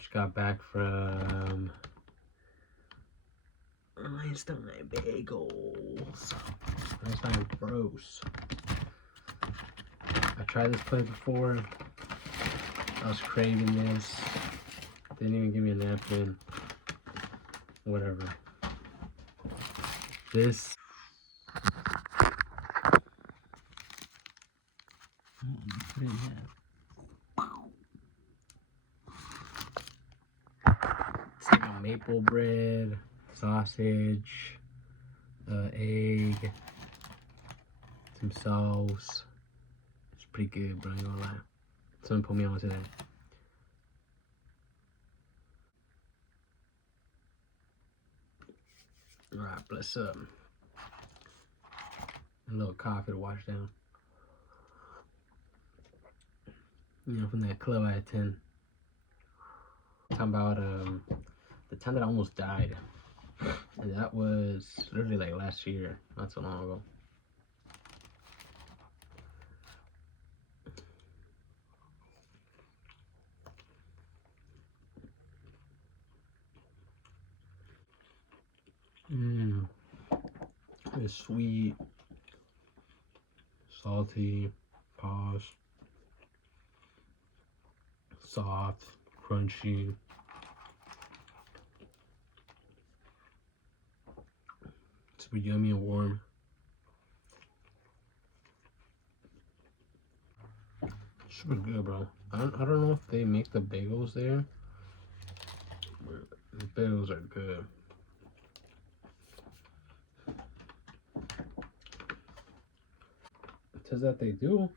Just got back from Einstein Bagels. Einstein gross. I tried this place before. I was craving this. They didn't even give me a napkin. Whatever. This. Put it in half. It's like a maple bread, sausage, egg, some sauce. It's pretty good, bro. I'm gonna lie. Someone put me on today. Alright, bless up. A little coffee to wash down. You know, from that club I attend. Talking about the time that I almost died. And that was literally like last year, not so long ago. It's sweet, salty, pause, soft, crunchy. Super yummy and warm. Super good, bro. I don't know if they make the bagels there, but the bagels are good. It says that they do.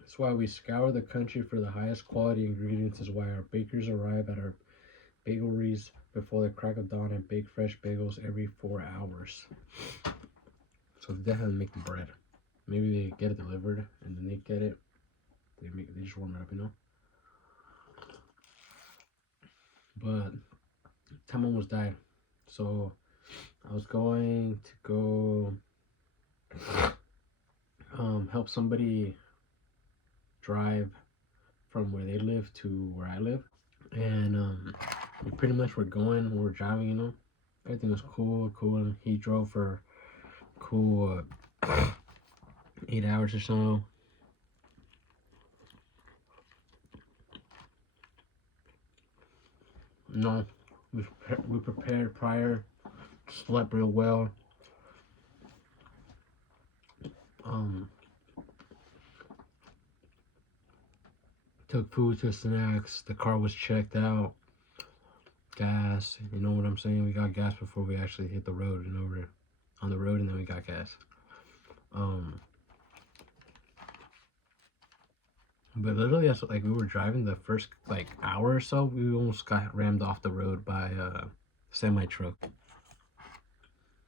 That's why we scour the country for the highest quality ingredients, is why our bakers arrive at our bageleries before the crack of dawn and bake fresh bagels every 4 hours. So they definitely make the bread. Maybe they get it delivered and then they get it. They just warm it up, you know. But time almost died, so I was going to go help somebody drive from where they live to where I live, and we pretty much were driving, you know. Everything was cool. And he drove for cool 8 hours or so. No, we prepared prior, slept real well. Took food to snacks. The car was checked out. Gas, you know what I'm saying? We got gas before we actually hit the road, and over on the road, and then we got gas. But literally, that's like we were driving the first like hour or so, we almost got rammed off the road by a semi truck.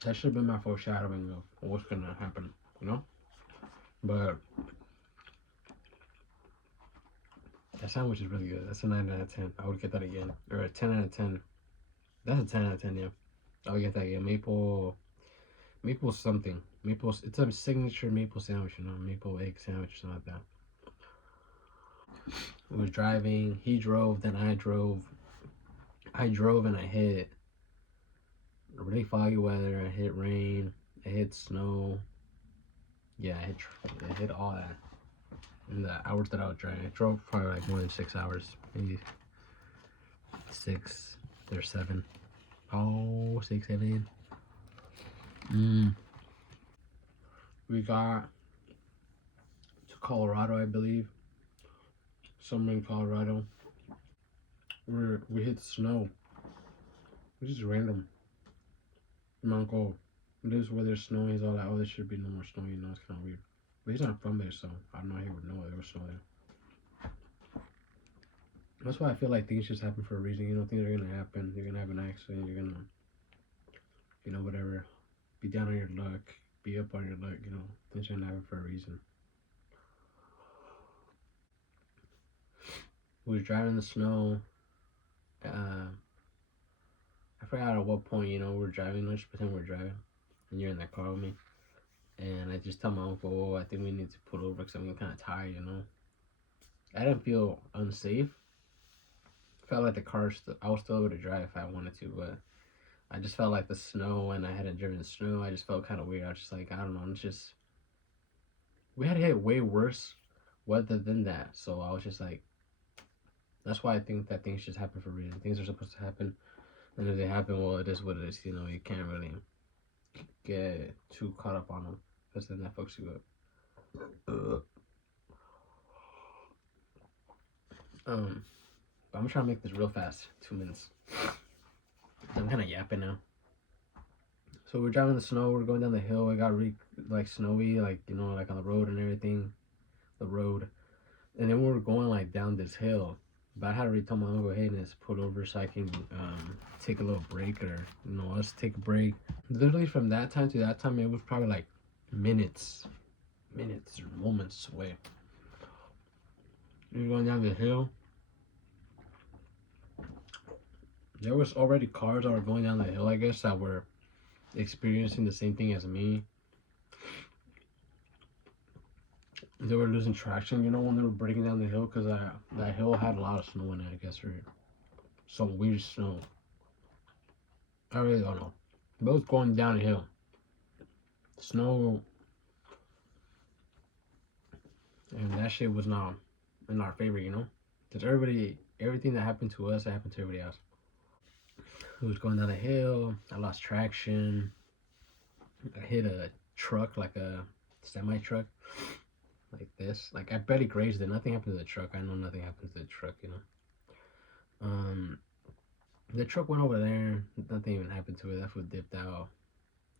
That should have been my foreshadowing of what's gonna happen, you know. But that sandwich is really good. That's a 9 out of 10. I would get that again, or a 10 out of 10. That's a 10 out of 10. Yeah, I would get that again. Maple something. Maple. It's a signature maple sandwich, you know, maple egg sandwich, something like that. We was driving. He drove, then I drove. I drove and I hit really foggy weather. I hit rain. I hit snow. Yeah, I hit all that in the hours that I was driving. I drove probably like more than 6 hours, maybe 6 or 7. Oh, 6, 7. We got to Colorado, I believe. Somewhere in Colorado. We hit snow. Which is random. My uncle lives where there's snow. He's all like, oh, there should be no more snow. You know, it's kind of weird. But he's not from there, so I don't know he would know there was snow there. That's why I feel like things just happen for a reason. You know, things are gonna happen. You're gonna have an accident. You're gonna, you know, whatever. Be down on your luck. Be up on your luck. You know, things are gonna happen for a reason. We was driving in the snow. I forgot at what point, you know, we're driving. Let's pretend we're driving, and you're in that car with me. And I just tell my uncle, oh, I think we need to pull over because I'm kind of tired, you know. I didn't feel unsafe, Felt like the car, I was still able to drive if I wanted to, but I just felt like the snow, and I hadn't driven snow. I just felt kind of weird. I was just like, I don't know. It's just, we had hit way worse weather than that. So I was just like, that's why I think that things just happen for a reason. Things are supposed to happen. And if they happen, well, it is what it is. You know, you can't really get too caught up on them because then that fucks you up. Um, but I'm trying to make this real fast. 2 minutes. I'm kind of yapping now. So we're driving the snow. We're going down the hill. It got like snowy, like you know, like on the road and everything. The road, and then we were going like down this hill. But I had already told my uncle, hey, let's pull over so I can take a little break, or you know, let's take a break. Literally from that time to that time, it was probably like minutes, minutes or moments away. We were going down the hill. There was already cars that were going down the hill, I guess, that were experiencing the same thing as me. They were losing traction, you know, when they were breaking down the hill because that hill had a lot of snow in it, I guess, or some weird snow. I really don't know. But it was going down a hill. Snow, and that shit was not in our favor, you know? Because everything that happened to us, happened to everybody else. It was going down a hill. I lost traction. I hit a truck, like a semi truck, like this. Like I barely grazed it. Nothing happened to the truck. I know nothing happened to the truck, you know. The truck went over there. Nothing even happened to it. That fool dipped out.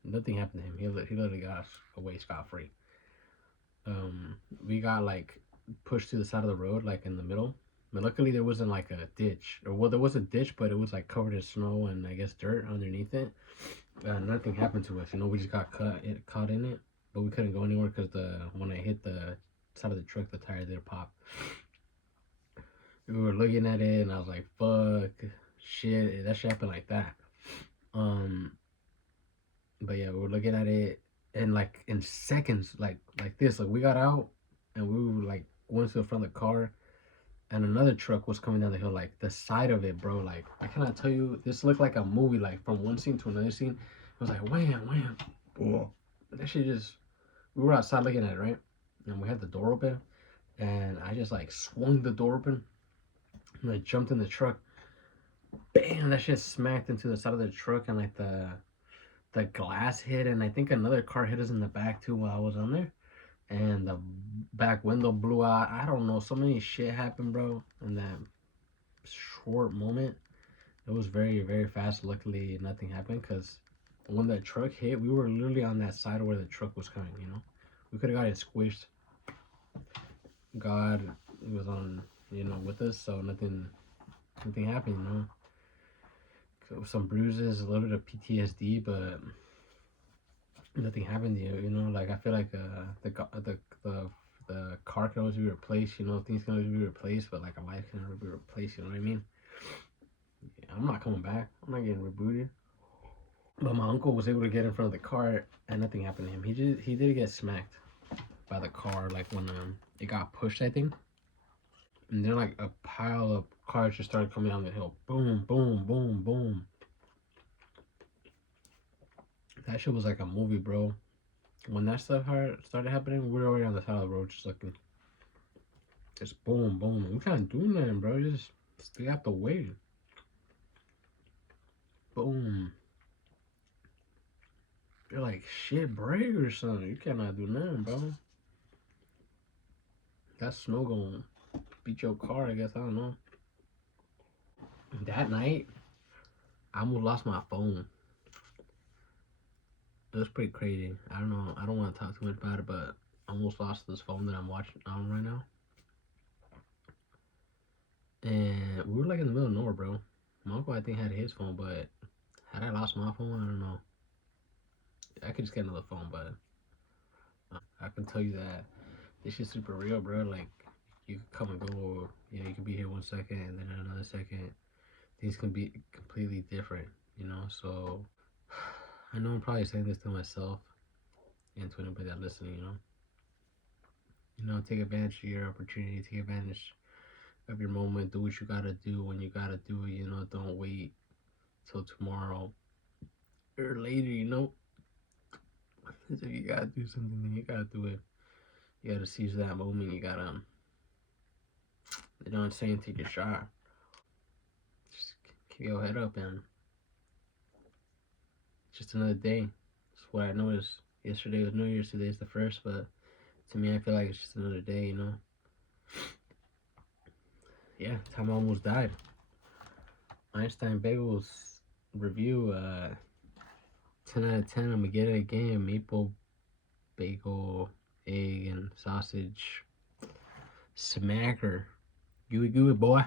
Nothing happened to him. He literally got away scot free. We got like pushed to the side of the road, like in the middle. But luckily there wasn't like a ditch, or well, there was a ditch, but it was like covered in snow and I guess dirt underneath it. Nothing happened to us. You know, we just got caught in it, but we couldn't go anywhere because the when I hit the side of the truck, the tire did pop. We were looking at it, and I was like, "Fuck, shit, that shit happened like that." Um, but yeah, we were looking at it, and like in seconds, like this, like we got out, and we were like went to the front of the car, and another truck was coming down the hill, like the side of it, bro. Like I cannot tell you, this looked like a movie. Like from one scene to another scene, it was like wham, wham. Oh, that shit just. We were outside looking at it, right? And we had the door open, and I just like swung the door open, and I jumped in the truck. Bam! That shit smacked into the side of the truck, and like the glass hit, and I think another car hit us in the back too while I was on there, and the back window blew out. I don't know, so many shit happened, bro, in that short moment. It was very, very fast. Luckily, nothing happened because when the truck hit, we were literally on that side where the truck was coming, you know? We could have got it squished. God was on, you know, with us, so nothing happened, you know? Some bruises, a little bit of PTSD, but nothing happened to you, you know? Like, I feel like the car can always be replaced, you know? Things can always be replaced, but like a life can never be replaced, you know what I mean? Yeah, I'm not coming back. I'm not getting rebooted. But my uncle was able to get in front of the car, and nothing happened to him. He did get smacked by the car, like when it got pushed, I think. And then like a pile of cars just started coming down the hill. Boom, boom, boom, boom. That shit was like a movie, bro. When that stuff started happening, we were already on the side of the road just looking. Just boom, boom. We can't do nothing, bro. Just stay out the way. Boom. You're like, shit, break or something. You cannot do nothing, bro. That snow gonna beat your car, I guess. I don't know. That night, I almost lost my phone. It was pretty crazy. I don't know. I don't want to talk too much about it, but I almost lost this phone that I'm watching on right now. And we were like in the middle of nowhere, bro. My uncle, I think, had his phone, but had I lost my phone, I don't know. I could just get another phone, but I can tell you that this is super real, bro. Like, you could come and go. You know, you could be here 1 second, and then in another second, things can be completely different, you know? So, I know I'm probably saying this to myself and to anybody that's listening, you know? Take advantage of your opportunity, take advantage of your moment. Do what you gotta do when you gotta do it. You know, don't wait till tomorrow or later. You know, 'cause if you gotta do something, then you gotta do it. You gotta seize that moment. You gotta, you know what I'm saying, take a shot. Just keep your head up, and just another day. That's what I noticed. Yesterday was New Year's. Today's the first, but to me, I feel like it's just another day. You know. Yeah, time almost died. Einstein Bagels review. 10 out of 10. I'm gonna get it again. Maple bagel, egg, and sausage. Smacker. Gooey gooey, boy.